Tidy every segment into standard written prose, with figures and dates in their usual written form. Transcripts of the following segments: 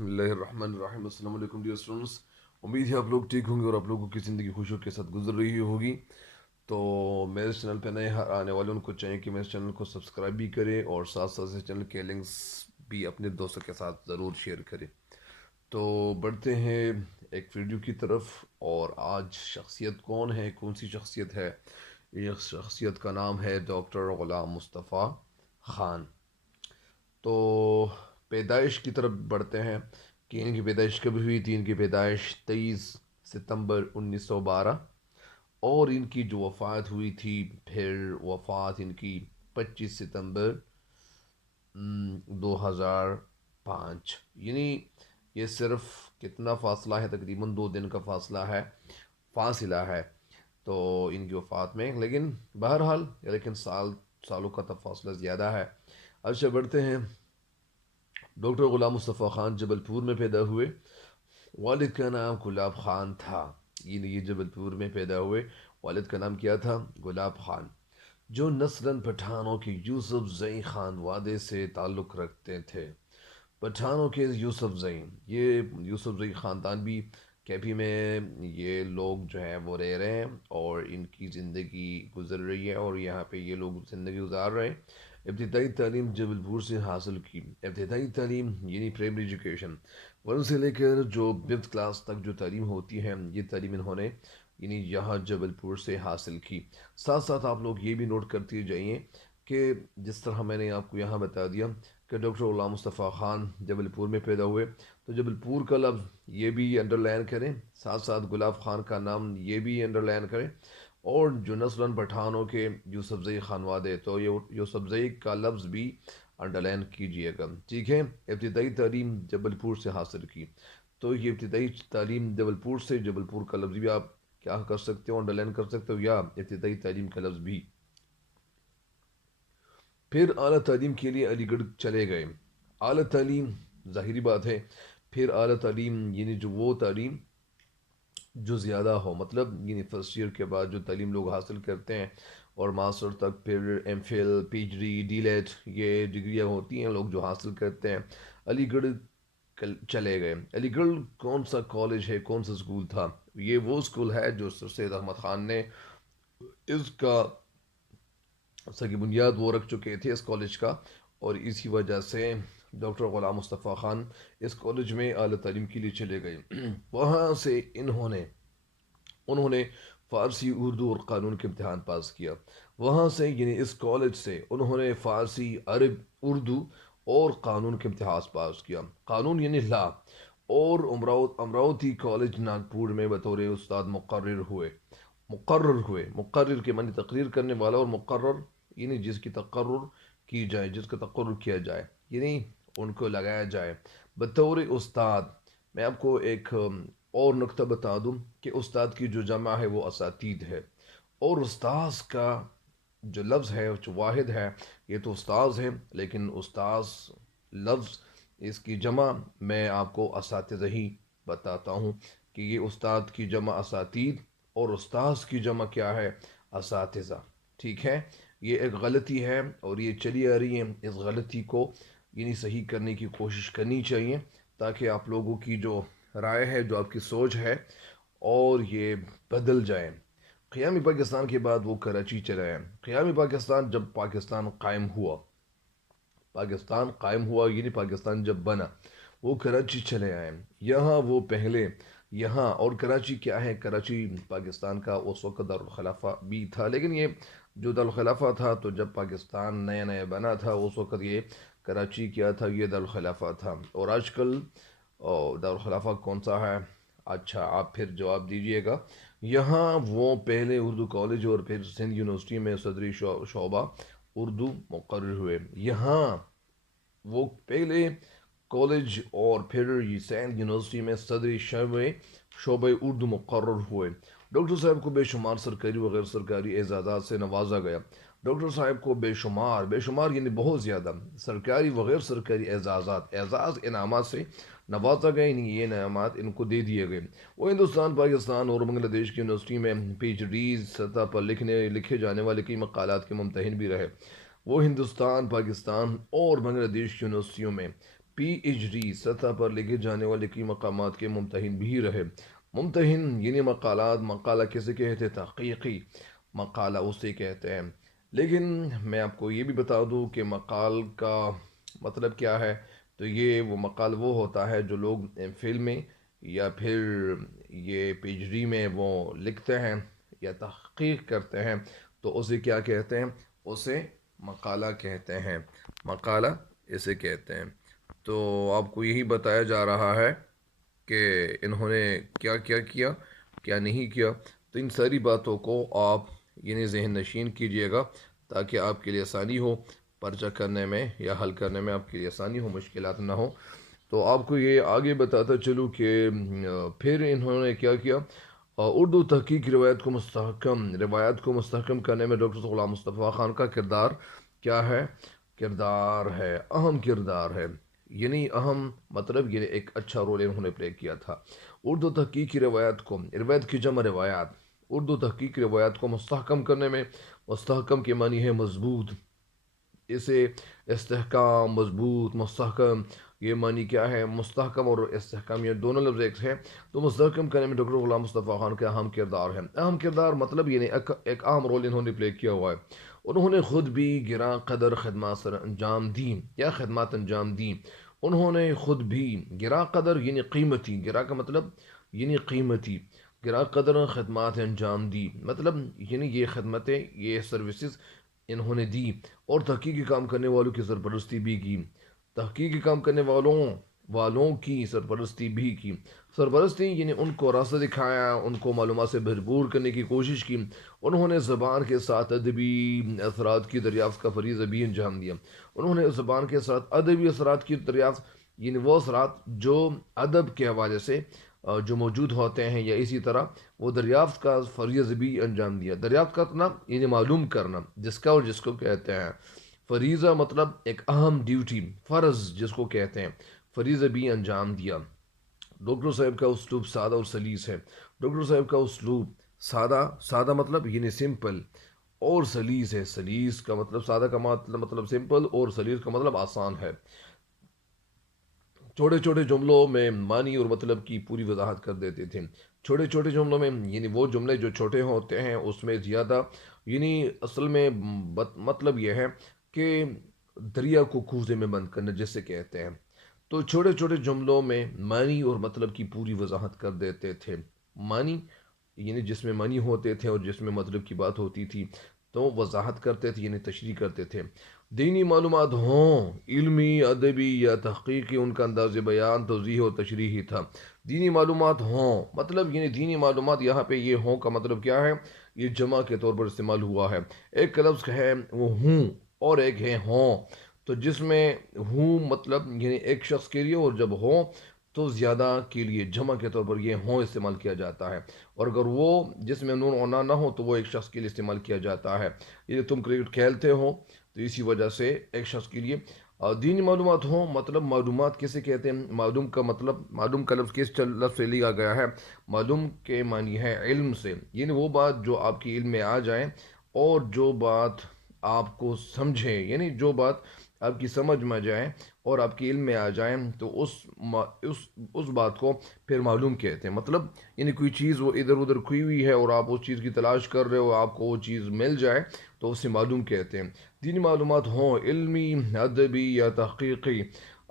بسم اللہ الرحمن الرحیم۔ السلام علیکم ڈیئر اسٹوڈنٹس، امید ہے آپ لوگ ٹھیک ہوں گے اور آپ لوگوں کی زندگی خوشیوں کے ساتھ گزر رہی ہوگی۔ تو میرے چینل پہ نئے آنے والوں کو چاہیے کہ میرے چینل کو سبسکرائب بھی کریں اور ساتھ ساتھ اس چینل کے لنکس بھی اپنے دوستوں کے ساتھ ضرور شیئر کریں۔ تو بڑھتے ہیں ایک ویڈیو کی طرف، اور آج شخصیت کون ہے، کون سی شخصیت ہے؟ یہ شخصیت کا نام ہے ڈاکٹر غلام مصطفیٰ خان۔ تو پیدائش کی طرف بڑھتے ہیں کہ ان کی پیدائش کب ہوئی تھی۔ ان کی پیدائش 23 ستمبر 1912، اور ان کی جو وفات ہوئی تھی، پھر وفات ان کی 25 ستمبر 2005۔ یعنی یہ صرف کتنا فاصلہ ہے؟ تقریباً 2 دن کا فاصلہ ہے تو ان کی وفات میں، لیکن بہرحال سالوں کا تب فاصلہ زیادہ ہے۔ اچھا بڑھتے ہیں۔ ڈاکٹر غلام مصطفیٰ خان جبل پور میں پیدا ہوئے۔ والد کا نام گلاب خان تھا۔ یہ جبل پور میں پیدا ہوئے، والد کا نام کیا تھا؟ گلاب خان، جو نسلاً پٹھانوں کے یوسف زئی خانوادے سے تعلق رکھتے تھے۔ پٹھانوں کے یوسف زئی، یہ یوسف زئی خاندان بھی کیپی میں یہ لوگ جو ہیں وہ رہ رہے ہیں اور ان کی زندگی گزر رہی ہے، اور یہاں پہ یہ لوگ زندگی گزار رہے ہیں۔ ابتدائی تعلیم جبل پور سے حاصل کی۔ ابتدائی تعلیم یعنی پرائمری ایجوکیشن 1 سے لے کر جو 5th کلاس تک جو تعلیم ہوتی ہے، یہ تعلیم انہوں نے یعنی یہاں جبل پور سے حاصل کی۔ ساتھ ساتھ آپ لوگ یہ بھی نوٹ کرتے جائیے کہ جس طرح میں نے آپ کو یہاں بتا دیا کہ ڈاکٹر غلام مصطفیٰ خان جبل پور میں پیدا ہوئے، تو جبل پور کا لفظ یہ بھی انڈر لائن کریں، ساتھ ساتھ گلاب خان کا نام یہ بھی انڈر لائن کریں، اور جو نسلاً پٹھانوں کے یوسف زئی خانوادے، تو یہ یوسف زئی کا لفظ بھی انڈر لائن کیجیے گا، ٹھیک ہے۔ ابتدائی تعلیم جبل پور سے حاصل کی، تو یہ ابتدائی تعلیم جبل پور سے، جبل پور کا لفظ بھی آپ کیا کر سکتے ہو؟ انڈر لائن کر سکتے ہو، یا ابتدائی تعلیم کا لفظ بھی۔ پھر اعلیٰ تعلیم کے لیے علی گڑھ چلے گئے۔ اعلیٰ تعلیم ظاہری بات ہے، پھر اعلیٰ تعلیم یعنی جو وہ تعلیم جو زیادہ ہو، مطلب یعنی فرسٹ ایئر کے بعد جو تعلیم لوگ حاصل کرتے ہیں اور ماسٹر تک، پھر M Phil, P H D, D Lit, یہ ڈگریاں ہوتی ہیں لوگ جو حاصل کرتے ہیں، علی گڑھ چلے گئے۔ علی گڑھ کون سا کالج ہے، کون سا اسکول تھا؟ یہ وہ اسکول ہے جو سر سید احمد خان نے اس کا کی بنیاد وہ رکھ چکے تھے اس کالج کا، اور اسی وجہ سے ڈاکٹر غلام مصطفیٰ خان اس کالج میں اعلیٰ تعلیم کے لیے چلے گئے۔ وہاں سے انہوں نے فارسی، اردو اور قانون کے امتحان پاس کیا۔ وہاں سے یعنی اس کالج سے انہوں نے فارسی، عرب، اردو اور قانون کے امتحان پاس کیا۔ قانون یعنی لا، اور امراوتی کالج ناگپور میں بطور استاد مقرر کے معنی تقریر کرنے والا، اور مقرر یعنی جس کی تقرر کی جائے، جس کا تقرر کیا جائے، یعنی ان کو لگایا جائے بطور استاد۔ میں آپ کو ایک اور نقطہ بتا دوں کہ استاد کی جو جمع ہے وہ اساتید ہے، اور استاذ کا جو لفظ ہے، جو واحد ہے، یہ تو استاذ ہے، لیکن استاذ لفظ اس کی جمع میں آپ کو اساتذہ ہی بتاتا ہوں کہ یہ استاد کی جمع اساتید اور استاذ کی جمع کیا ہے؟ اساتذہ، ٹھیک ہے۔ یہ ایک غلطی ہے اور یہ چلی آ رہی ہے، اس غلطی کو یعنی صحیح کرنے کی کوشش کرنی چاہیے، تاکہ آپ لوگوں کی جو رائے ہے، جو آپ کی سوچ ہے، اور یہ بدل جائے۔ قیام پاکستان کے بعد وہ کراچی چلا ہے۔ قیام پاکستان جب پاکستان قائم ہوا یعنی پاکستان جب بنا، وہ کراچی چلے آئے۔ یہاں وہ پہلے اور کراچی کیا ہے؟ کراچی پاکستان کا اس وقت دارالخلافہ بھی تھا، لیکن یہ جو دارالخلافہ تھا، تو جب پاکستان نیا نیا بنا تھا اس وقت یہ کراچی کیا تھا، یہ دارالخلافہ تھا۔ اور آج کل دارالخلافہ کون سا ہے؟ اچھا، آپ پھر جواب دیجئے گا۔ یہاں وہ پہلے اردو کالج اور پھر سندھ یونیورسٹی میں صدری شعبہ اردو مقرر ہوئے۔ یہاں وہ پہلے کالج اور پھر سندھ یونیورسٹی میں صدری شعبہ اردو مقرر ہوئے۔ ڈاکٹر صاحب کو بے شمار سرکاری و غیر سرکاری اعزازات سے نوازا گیا۔ ڈاکٹر صاحب کو بے شمار یعنی بہت زیادہ سرکاری و غیر سرکاری انعامات سے نوازا گیا، یعنی یہ انعامات ان کو دے دیے گئے۔ وہ ہندوستان، پاکستان اور بنگلہ دیش کی یونیورسٹی میں پی ایچ ڈیز سطح پر لکھے جانے والے کئی مقالات کے ممتحن بھی رہے۔ وہ ہندوستان، پاکستان اور بنگلہ دیش کی یونیورسٹیوں میں پی ایچ ڈی سطح پر لکھے جانے والے کئی مقامات کے ممتحن بھی رہے۔ ممتحن یعنی مقالات، مقالہ کسے کہتے ہیں؟ تحقیقی مقالہ اسے کہتے ہیں۔ لیکن میں آپ کو یہ بھی بتا دوں کہ مقال کا مطلب کیا ہے، تو یہ وہ مقال وہ ہوتا ہے جو لوگ ایم فل میں یا پھر یہ پی ایچ ڈی میں وہ لکھتے ہیں یا تحقیق کرتے ہیں، تو اسے کیا کہتے ہیں؟ اسے مقالہ کہتے ہیں، مقالہ اسے کہتے ہیں۔ تو آپ کو یہی بتایا جا رہا ہے کہ انہوں نے کیا کیا کیا، کیا نہیں کیا۔ تو ان ساری باتوں کو آپ یعنی ذہن نشین کیجئے گا تاکہ آپ کے لیے آسانی ہو پرچہ کرنے میں یا حل کرنے میں، آپ کے لیے آسانی ہو، مشکلات نہ ہو۔ تو آپ کو یہ آگے بتاتا چلوں کہ پھر انہوں نے کیا کیا، اردو تحقیق کی روایت کو مستحکم کرنے میں ڈاکٹر غلام مصطفیٰ خان کا کردار کیا ہے؟ کردار ہے، اہم کردار ہے، یعنی اہم مطلب یہ ایک اچھا رول انہوں نے پلے کیا تھا۔ اردو تحقیق کی روایت کو، روایت کی جمع روایات، اردو تحقیق کی روایت کو مستحکم کرنے میں، مستحکم کے معنی ہے مضبوط، اسے استحکام، مضبوط، مستحکم، یہ معنی کیا ہے؟ مستحکم اور استحکام یہ دونوں لفظ ایک ہیں۔ تو مستحکم کرنے میں ڈاکٹر غلام مصطفیٰ خان کا اہم کردار ہے۔ اہم کردار مطلب یہ نہیں، ایک اہم رول انہوں نے پلے کیا ہوا ہے۔ انہوں نے خود بھی گراں قدر خدمات سر انجام دیں یا خدمات انجام دیں۔ انہوں نے خود بھی گراں قدر یعنی قیمتی، گراں کا مطلب یعنی قیمتی، گراں قدر خدمات انجام دی، مطلب یعنی یہ خدمتیں، یہ سروسز انہوں نے دی، اور تحقیقی کام کرنے والوں کی سرپرستی بھی کی، تحقیقی کام کرنے والوں کی سرپرستی بھی کی۔ سرپرستی یعنی ان کو راستہ دکھایا، ان کو معلومات سے بھرپور کرنے کی کوشش کی۔ انہوں نے زبان کے ساتھ ادبی اثرات کی دریافت کا فریضہ بھی انجام دیا۔ انہوں نے زبان کے ساتھ ادبی اثرات کی دریافت یعنی وہ اثرات جو ادب کے حوالے سے جو موجود ہوتے ہیں یا اسی طرح وہ دریافت کا فریضہ بھی انجام دیا۔ دریافت کرنا یعنی معلوم کرنا، جس کا اور جس کو کہتے ہیں فریضہ، مطلب ایک اہم ڈیوٹی، فرض جس کو کہتے ہیں، فریضہ بھی انجام دیا۔ ڈاکٹر صاحب کا اسلوب سادہ اور سلیس ہے۔ ڈاکٹر صاحب کا اسلوب سادہ مطلب یعنی سمپل، اور سلیس ہے۔ سلیس کا مطلب سادہ کا مطلب سمپل، اور سلیس کا مطلب آسان ہے۔ چھوٹے چھوٹے جملوں میں معنی اور مطلب کی پوری وضاحت کر دیتے تھے۔ چھوٹے چھوٹے جملوں میں یعنی وہ جملے جو چھوٹے ہوتے ہیں اس میں زیادہ، یعنی اصل میں مطلب یہ ہے کہ دریا کو کوزے میں بند کرنا جسے کہتے ہیں۔ تو چھوٹے چھوٹے جملوں میں معنی اور مطلب کی پوری وضاحت کر دیتے تھے۔ معنی یعنی جس میں معنی ہوتے تھے اور جس میں مطلب کی بات ہوتی تھی تو وضاحت کرتے تھے، یعنی تشریح کرتے تھے۔ دینی معلومات ہوں، علمی، ادبی یا تحقیقی، ان کا انداز بیان توضیح اور تشریحی تھا۔ دینی معلومات ہوں مطلب یعنی دینی معلومات، یہاں پہ یہ ہوں کا مطلب کیا ہے؟ یہ جمع کے طور پر استعمال ہوا ہے۔ ایک لفظ ہے وہ ہوں اور ایک ہے ہوں، تو جس میں ہوں مطلب یعنی ایک شخص کے لیے، اور جب ہوں تو زیادہ کے لیے جمع کے طور پر یہ ہوں استعمال کیا جاتا ہے، اور اگر وہ جس میں نون اونا نہ ہو تو وہ ایک شخص کے لیے استعمال کیا جاتا ہے۔ یہ تم کرکٹ کھیلتے ہو تو اسی وجہ سے ایک شخص کے لیے۔ دینی معلومات ہوں مطلب معلومات کسے کہتے ہیں؟ معلوم کا مطلب، معلوم کا لفظ کس لفظ سے لیا گیا ہے؟ معلوم کے معنی ہے علم سے، یعنی وہ بات جو آپ کی علم میں آ جائیں اور جو بات آپ کو سمجھے، یعنی جو بات آپ کی سمجھ میں جائیں اور آپ کی علم میں آ جائیں تو اس بات کو پھر معلوم کہتے ہیں۔ مطلب یعنی کوئی چیز وہ ادھر ادھر کھوئی ہوئی ہے اور آپ اس چیز کی تلاش کر رہے ہو، آپ کو وہ چیز مل جائے تو اسے معلوم کہتے ہیں۔ دینی معلومات ہوں علمی، ادبی یا تحقیقی۔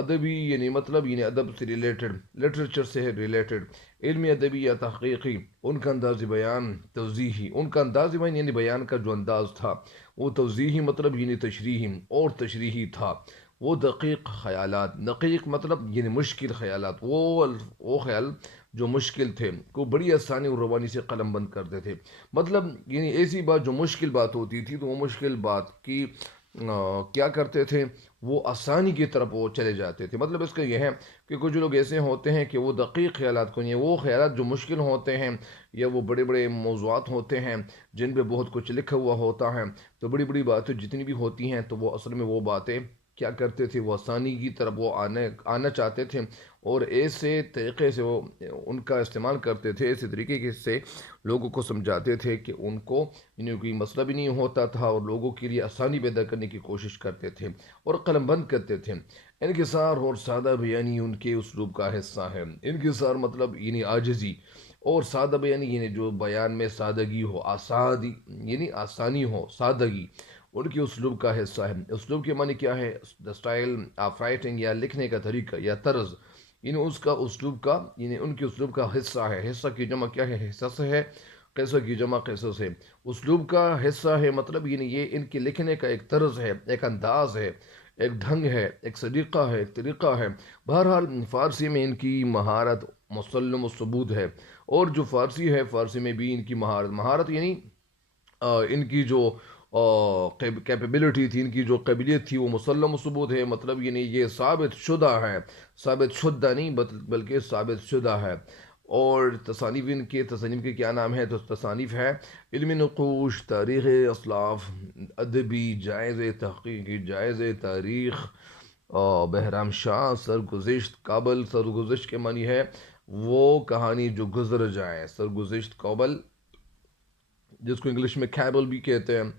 ادبی یعنی مطلب یعنی ادب سے ریلیٹڈ، لٹریچر سے ریلیٹڈ، علمی، ادبی یا تحقیقی۔ ان کا انداز بیان توضیحی، ان کا انداز بیان یعنی بیان کا جو انداز تھا وہ توضیحی مطلب یعنی تشریحی اور تشریحی تھا۔ وہ دقیق خیالات، دقیق مطلب یعنی مشکل خیالات، وہ خیال جو مشکل تھے کو بڑی آسانی اور روانی سے قلم بند کرتے تھے۔ مطلب یعنی ایسی بات جو مشکل بات ہوتی تھی تو وہ مشکل بات کی کیا کرتے تھے؟ وہ آسانی کی طرف وہ چلے جاتے تھے۔ مطلب اس کا یہ ہے کہ کچھ لوگ ایسے ہوتے ہیں کہ وہ دقیق خیالات کو، یہ وہ خیالات جو مشکل ہوتے ہیں یا وہ بڑے بڑے موضوعات ہوتے ہیں جن پہ بہت کچھ لکھا ہوا ہوتا ہے، تو بڑی بڑی باتیں جتنی بھی ہوتی ہیں تو وہ اصل میں وہ باتیں کیا کرتے تھے، وہ آسانی کی طرف وہ آنا چاہتے تھے، اور ایسے طریقے سے وہ ان کا استعمال کرتے تھے، ایسے طریقے سے لوگوں کو سمجھاتے تھے کہ ان کو کوئی مسئلہ بھی نہیں ہوتا تھا، اور لوگوں کے لیے آسانی پیدا کرنے کی کوشش کرتے تھے اور قلم بند کرتے تھے۔ انکسار اور سادہ بیانی ان کے اسلوب کا حصہ ہے۔ انکسار مطلب عاجزی، اور سادہ بیانی جو بیان میں سادگی ہو، آسانی ہو، سادگی ان کے اسلوب کا حصہ ہے۔ اسلوب کے معنی کیا ہے؟ دا سٹائل آف رائٹنگ، یا لکھنے کا طریقہ یا طرز، اس کا اسلوب کا ان کے اسلوب کا حصہ ہے۔ حصہ کی جمع کیا ہے؟ حصہ سے ہے، قصہ کی جمع قصص ہے۔ اسلوب کا حصہ ہے مطلب یہ ان کے لکھنے کا ایک طرز ہے، ایک انداز ہے، ایک ڈھنگ ہے، ایک سلیقہ ہے، ایک طریقہ ہے۔ بہرحال فارسی میں ان کی مہارت مسلم و ثبوت ہے، اور جو فارسی ہے، فارسی میں بھی ان کی مہارت ان کی جو کیپیبلٹی تھی، ان کی جو قابلیت تھی، وہ مسلم و ثبوت ہے۔ مطلب یہ ثابت شدہ ہے، ثابت شدہ نہیں بلکہ ثابت شدہ ہے۔ اور تصانیف کے کیا نام ہے؟ تو تصانیف ہے علم نقوش، تاریخ اسلاف، ادبی، جائز تحقیقی، جائز تاریخ، بہرام شاہ، سرگزشت کابل۔ سرگزشت کے معنی ہے وہ کہانی جو گزر جائے، سرگزشت کابل، جس کو انگلش میں کیبل بھی کہتے ہیں۔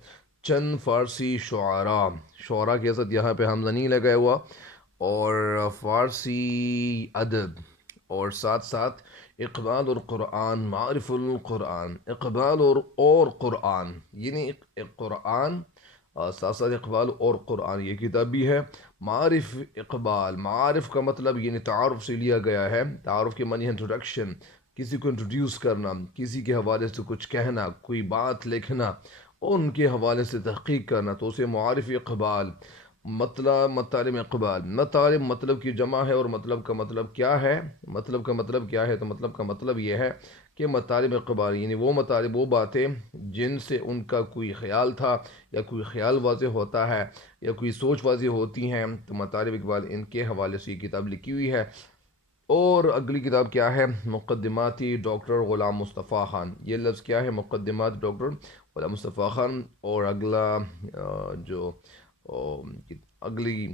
چند فارسی شعراء کے ساتھ یہاں پہ حمزہ نہیں لگایا ہوا، اور فارسی ادب، اور ساتھ ساتھ اقبال اور قرآن، معارف القرآن، اقبال اور قرآن، قرآن، ساتھ ساتھ اقبال اور قرآن، یہ کتاب بھی ہے۔ معارف اقبال، معارف کا مطلب تعارف سے لیا گیا ہے۔ تعارف کے معنی ہے انٹروڈکشن، کسی کو انٹروڈیوس کرنا، کسی کے حوالے سے کچھ کہنا، کوئی بات لکھنا اور ان کے حوالے سے تحقیق کرنا، تو اسے معارف اقبال، مطالب اقبال۔ مطالب مطلب کی جمع ہے، اور مطلب کا مطلب کیا ہے؟ تو مطلب کا مطلب یہ ہے کہ مطالب اقبال وہ مطالب، وہ باتیں جن سے ان کا کوئی خیال تھا، یا کوئی خیال واضح ہوتا ہے، یا کوئی سوچ واضح ہوتی ہیں، تو مطالب اقبال ان کے حوالے سے یہ کتاب لکھی ہوئی ہے۔ اور اگلی کتاب کیا ہے؟ مقدماتی ڈاکٹر غلام مصطفیٰ خان۔ یہ لفظ کیا ہے؟ مقدمات ڈاکٹر غلام مصطفیٰ خان۔ اور اگلا جو اگلی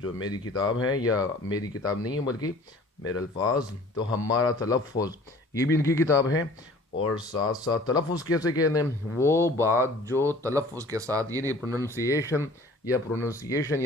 جو میری کتاب ہے، یا میری کتاب نہیں ہے بلکہ میرے الفاظ، تو ہمارا تلفظ، یہ بھی ان کی کتاب ہے۔ اور ساتھ ساتھ تلفظ کیسے کہتے ہیں؟ وہ بات جو تلفظ کے ساتھ پروننسیشن یا پروننسیشن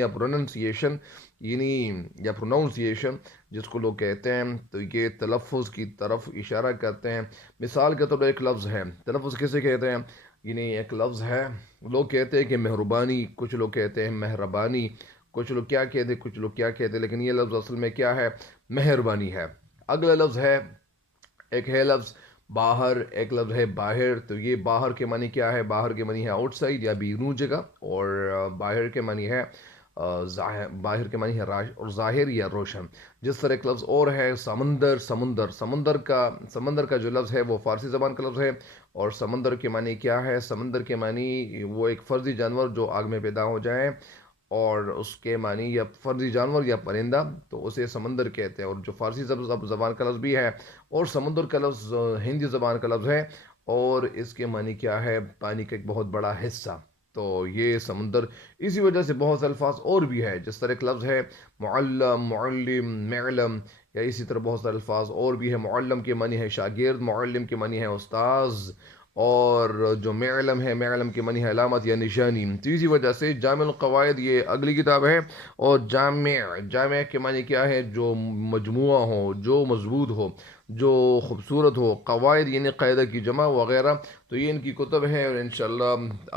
جس کو لوگ کہتے ہیں، تو یہ تلفظ کی طرف اشارہ کرتے ہیں۔ مثال کے طور پر ایک لفظ ہے، تلفظ کیسے کہتے ہیں؟ ایک لفظ ہے، لوگ کہتے ہیں کہ مہربانی، کچھ لوگ کہتے ہیں مہربانی، کچھ لوگ کیا کہتے ہیں، لیکن یہ لفظ اصل میں کیا ہے؟ مہربانی ہے۔ اگلا لفظ ہے، ایک ہے لفظ باہر، ایک لفظ ہے باہر۔ تو یہ باہر کے معنی کیا ہے؟ باہر کے معنی ہے آؤٹ سائڈ یا بیرون جگہ، اور باہر کے معنی ہے ظاہر یا روشن۔ جس طرح ایک لفظ اور ہے سمندر کا جو لفظ ہے وہ فارسی زبان کا لفظ ہے، اور سمندر کے معنی کیا ہے؟ سمندر کے معنی وہ ایک فرضی جانور جو آگ میں پیدا ہو جائے، اور اس کے معنی یا فرضی جانور یا پرندہ، تو اسے سمندر کہتے ہیں۔ اور جو فارسی زبان کا لفظ بھی ہے، اور سمندر کا لفظ ہندی زبان کا لفظ ہے، اور اس کے معنی کیا ہے؟ پانی کا ایک بہت بڑا حصہ۔ تو یہ سمندر، اسی وجہ سے بہت سے الفاظ اور بھی ہے، جس طرح ایک لفظ ہے معلم، معلم، معلم، یا اسی طرح بہت سارے الفاظ اور بھی ہے۔ معلم کے معنی ہے شاگرد، معلم کے معنی ہے استاذ، اور جو معلم ہے، معلم کے معنی ہے علامت یا نشانی۔ تو اسی وجہ سے جامع القواعد یہ اگلی کتاب ہے۔ اور جامع کے معنی کیا ہے؟ جو مجموعہ ہو، جو مضبوط ہو، جو خوبصورت ہو۔ قواعد قاعدہ کی جمع وغیرہ۔ تو یہ ان کی کتب ہے، اور انشاءاللہ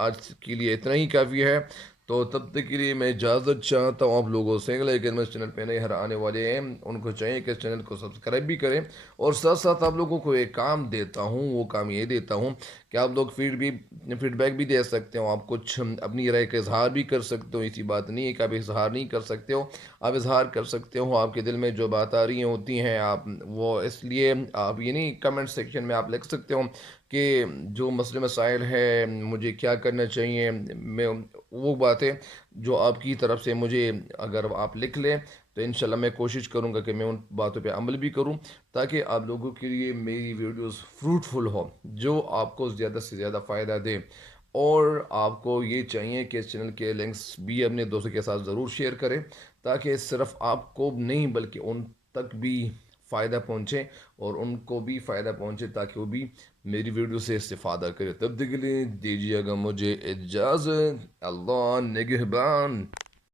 آج کے لیے اتنا ہی کافی ہے۔ تو تب تک کے لیے میں اجازت چاہتا ہوں آپ لوگوں سے، لیکن میں اس چینل پہ نئے آنے والے ہیں، ان کو چاہیے کہ اس چینل کو سبسکرائب بھی کریں، اور ساتھ ساتھ آپ لوگوں کو ایک کام دیتا ہوں، وہ کام یہ دیتا ہوں کہ آپ لوگ فیڈ بیک بھی دے سکتے ہو، آپ کچھ اپنی رائے کا اظہار بھی کر سکتے ہو۔ ایسی بات نہیں ہے کہ آپ اظہار نہیں کر سکتے ہو، آپ اظہار کر سکتے ہو۔ آپ کے دل میں جو بات آ رہی ہوتی ہیں، آپ وہ اس لیے آپ کمنٹ سیکشن میں آپ لکھ سکتے ہو کہ جو مسئلے مسائل ہے مجھے کیا کرنا چاہیے۔ میں وہ باتیں جو آپ کی طرف سے مجھے اگر آپ لکھ لیں، تو انشاءاللہ میں کوشش کروں گا کہ میں ان باتوں پہ عمل بھی کروں، تاکہ آپ لوگوں کے لیے میری ویڈیوز فروٹفل ہو، جو آپ کو زیادہ سے زیادہ فائدہ دے۔ اور آپ کو یہ چاہیے کہ اس چینل کے لنکس بھی اپنے دوستوں کے ساتھ ضرور شیئر کریں، تاکہ صرف آپ کو نہیں بلکہ ان تک بھی فائدہ پہنچے، اور ان کو بھی فائدہ پہنچے تاکہ وہ بھی میری ویڈیو سے استفادہ کرے۔ تب تک کے لیے دیجیے گا مجھے اجازت، اللہ نگہبان۔